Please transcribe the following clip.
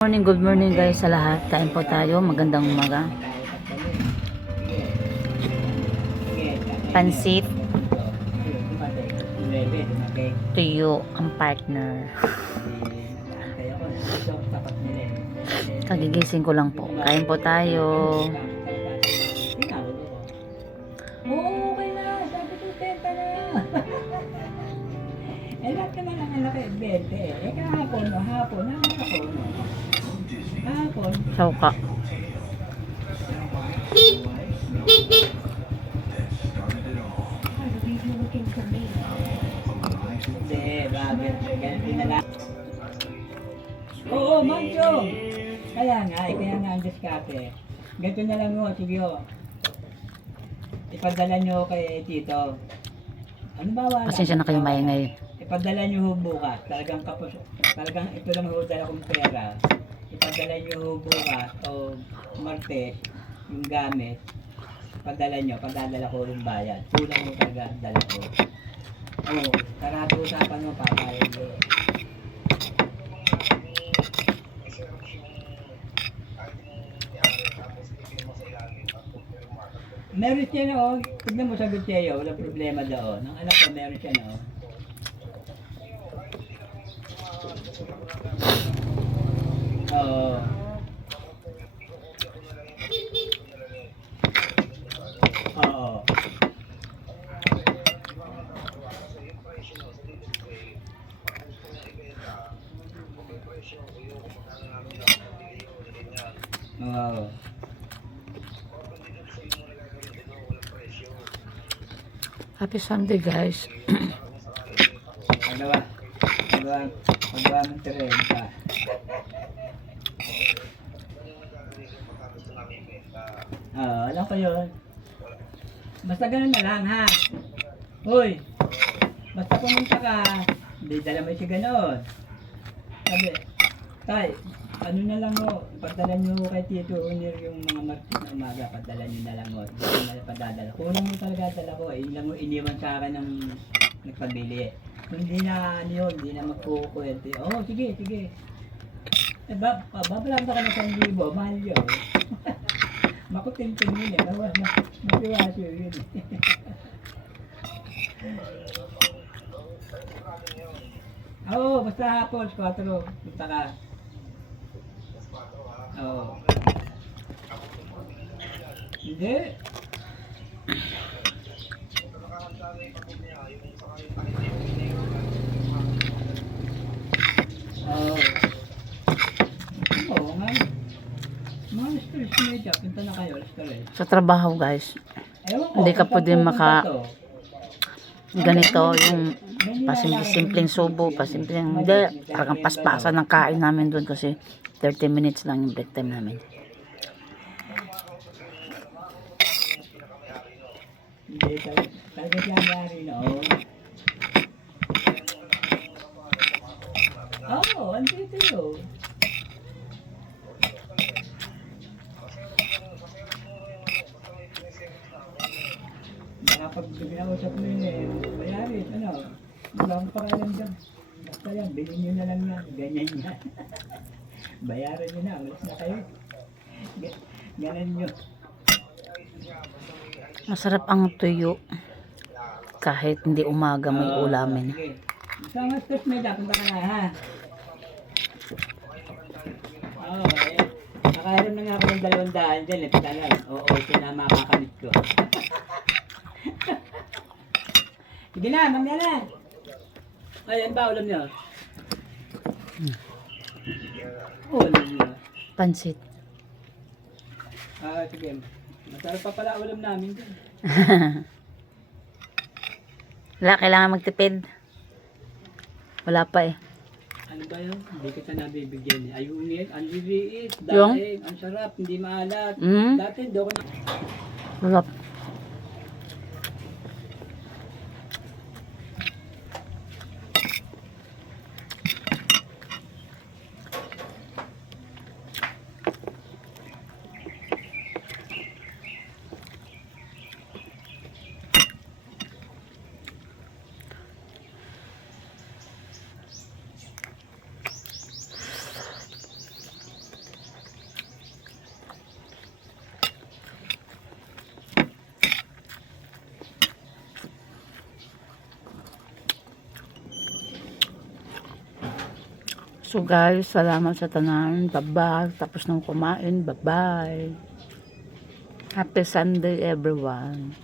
Good morning guys sa lahat. Kain po tayo. Magandang umaga. Pansit. Tuyo ang partner. Kagigising ko lang po. Kain po tayo. Oo, okay na. Sabi ko, 30 na. Lahat naman ang anak eh, 20. Kahapon. Sauka. Hindi, bakit? Ganyan na lang. Oo, Mancho. Kaya nga ang diskarte. Ganito na lang mo, sige o. Ipadala nyo kay Tito. Ano ba wala? Pasensya na kayo maingay. Ipadala nyo bukas. Talagang ito lang ho dala kong pera. Ipadala nyo bukas o Martes yung gamit. Padadala ko yung bayad. Kulang mo talaga ang dala ko. Oo, sarado usapan mo, papayag mo. Meron siya na oh. Tignan mo sa Gutierrez, walang problema doon. Ang anak ko, meron siya na oh. Oo. Oo. Oo. Happy Sunday guys. Magawa ng terenta. Oo, alam ko yun. Basta ganun na lang ha. Hoy, basta pumunta ka, hindi dala mo siya ganun. Sabi, tay, ano na lang ho, padala nyo kay Tito Unir yung mga Martes na umaga, padala nyo na lang ho. Hindi ko na padadala. Kulang mo talaga dala ko eh. Yun lang mo iniwan sa akin ng nagpabili. Kung hindi na ano yun, hindi na magkukwente. Oo, sige. Eh, babalanda ka na sa libo, mahal yun. Makutintin yun eh. Matiwasyo yun eh. Oo, basta hapon, 4. Punta ka. Oo. Hindi. Oo. Oo nga. Mga stress media, punta na kayo, stress. Sa trabaho guys. Ewan ko, Hindi ka kung pwede saan maka pupunta to. ganito yung pasimpleng subo, pasimpleng hindi. Talagang paspasan ng kain namin doon kasi 30 minutes lang yung break time namin. Hindi, talaga siya nangyari noon. Oo, andito yun. Kapag binausap mo yun eh, bayarin, ano, wala akong pakalan dyan. Basta yan, bilhin nyo na lang yan, ganyan yan. Bayaran nyo na, ulit na kayo. Ganan nyo. Masarap ang tuyo kahit hindi umaga may ulamin. Sige. Basta mga stress may punta ka na ha. Oo, eh. Nakahiram na nga ako ng 200 dyan eh, pitalan. Oo, sinama kakamit ko. Sige na, mamaya na. Ayan ba, ulam niyo? Ulam niyo. Pansit. Sige. Masarap pa pala ulam namin dyan. Wala, kailangan magtipid. Wala pa eh. Ano ba yun? Hindi kita nabibigyan eh. Ayun, ang liliit, Yung? daing, ang sarap, hindi maalat. Mm. Dati, do ko na. Wala. So guys, salamat sa tanan. Bye-bye. Tapos nang kumain. Bye-bye. Happy Sunday everyone.